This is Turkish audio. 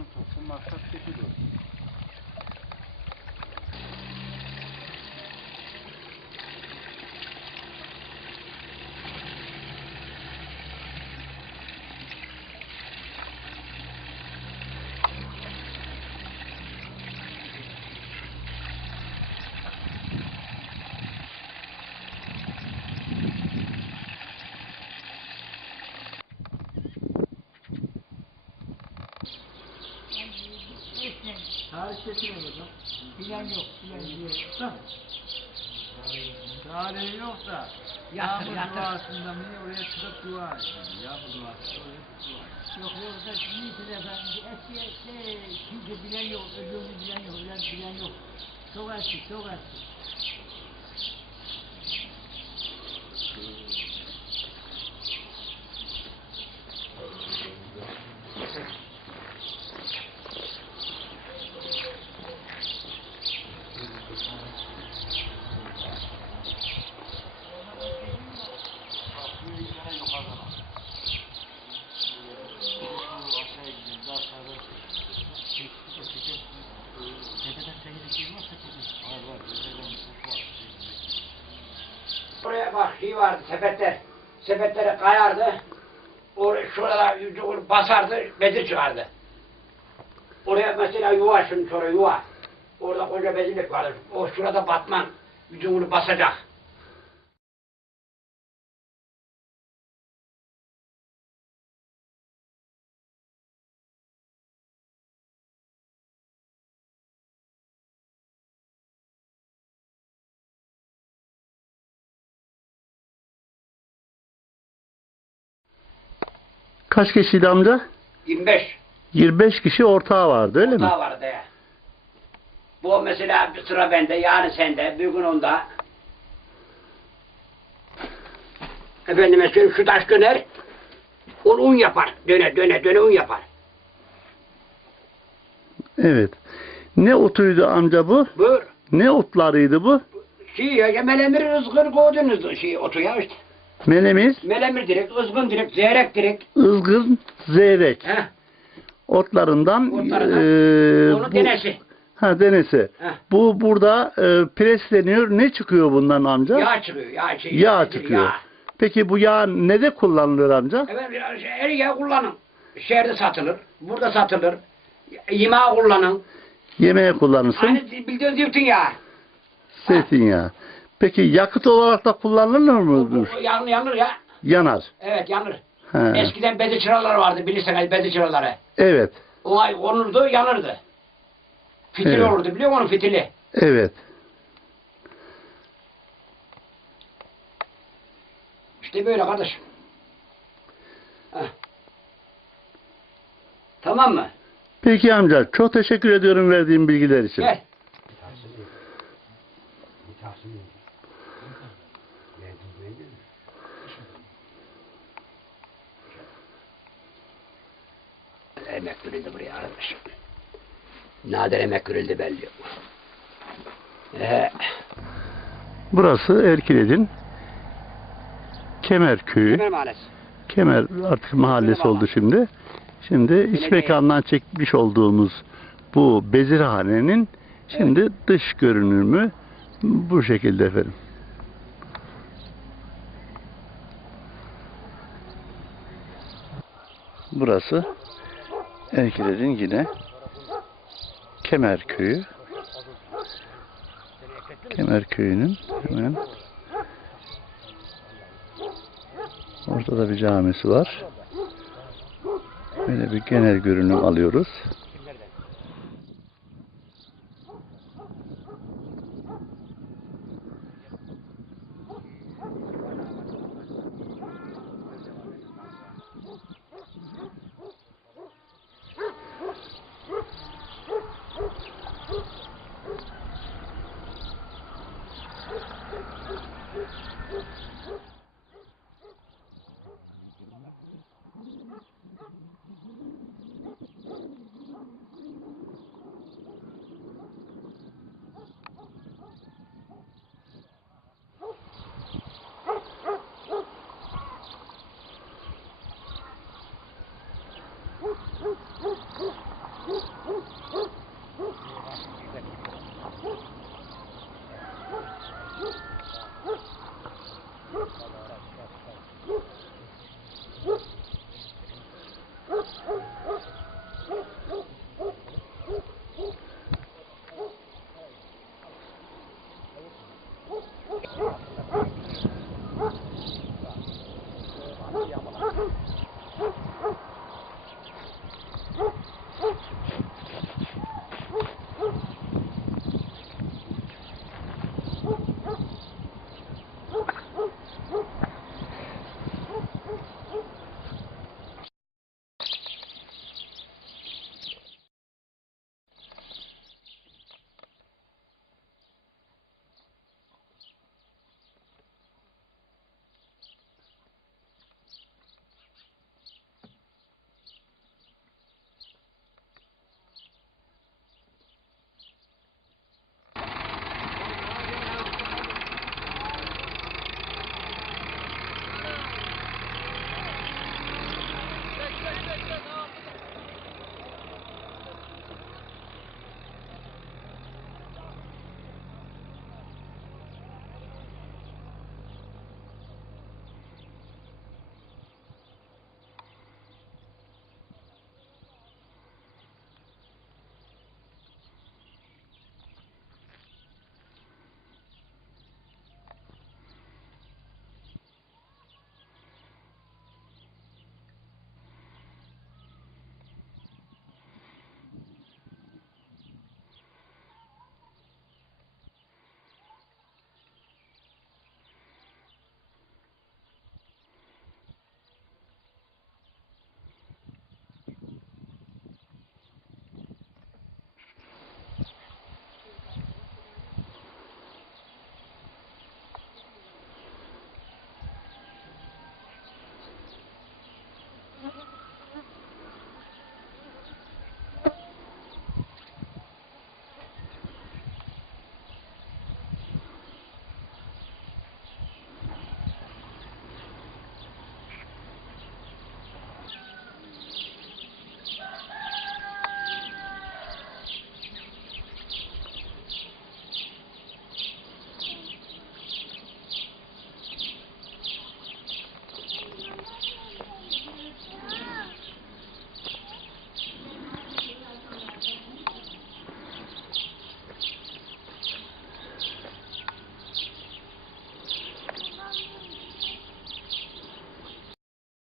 のとこまあ2つできる。Kötüdür. Tarih kesin hocam. Bilen yok, bilen. Da. Tarihi yok da Yatır, Yağmur duasında mı oraya çıkıp dua ediyor. Yağmur duası oraya dua ediyor. Yok yok da neyse efendim. Eski şey, kimse bilen yok, ölüğünü bilen yok, ölen bilen yok. Çok eski, çok eski. Oraya bak şey vardı sepetler. Sepetlere kayardı. Oraya yüzüğünü basardı, bezi çıkardı. Oraya mesela yuva şunun sonra yuva. Orada koca bezilik vardı. O şurada batman yüzüğünü basacak. Kaç kişiydi amca? 25 25 kişi ortağı vardı öyle mi? daha vardı ya. Bu mesela bir sıra bende, yarın sende, bir gün onda. Efendime söyleyeyim şu taş döner, onu un yapar. Döne döne döne un yapar. Evet. Ne otuydu amca bu? Buyur. Ne otlarıydı bu? Şey ya melemir ızgın koydunuz şey otu ya işte. Menemir, Melemir direkt, ızgın direkt, zeyrek direkt. ızgın, zeyrek Heh, otlarından Otlarından. eee, onu bu- denesi. Ha denesi. Heh. Bu burada eee, presleniyor. Ne çıkıyor bundan amca? Yağ çıkıyor, yağ şey. Yağ çıkıyor. Yağ. Peki bu yağ ne de kullanılıyor amca? Evet, her yağ kullanın. Şehirde satılır, burada satılır. Yemeğe kullanın. Yemeğe kullanırsın. Aynı bildiğin zeytinyağı. Zeytinyağı. Peki yakıt olarak da kullanılır Bu, mı? bu yanır, yanır ya. Yanar. Evet yanır. He. Eskiden bezi çıraları vardı bilirsiniz bezi çıraları. Evet. Ona konurdu yanırdı. Fitil Evet. olurdu biliyor musun fitili? Evet. İşte böyle kardeşim. Heh. Tamam mı? Peki amca çok teşekkür ediyorum verdiğin bilgiler için. Gel. Emek verildi buraya arkadaşım. Nadir emek verildi belli. Ee, Burası Erkiled'in Kemer köyü. Kemer Mahallesi. Kemer artık mahallesi oldu şimdi. Şimdi iç mekandan çekmiş olduğumuz bu Bezirhane'nin şimdi dış görünümü bu şekilde efendim. Burası Erkiled'in yine Kemer köyü. Kemer köyünün hemen ortada bir camisi var. Böyle bir genel görünüm alıyoruz.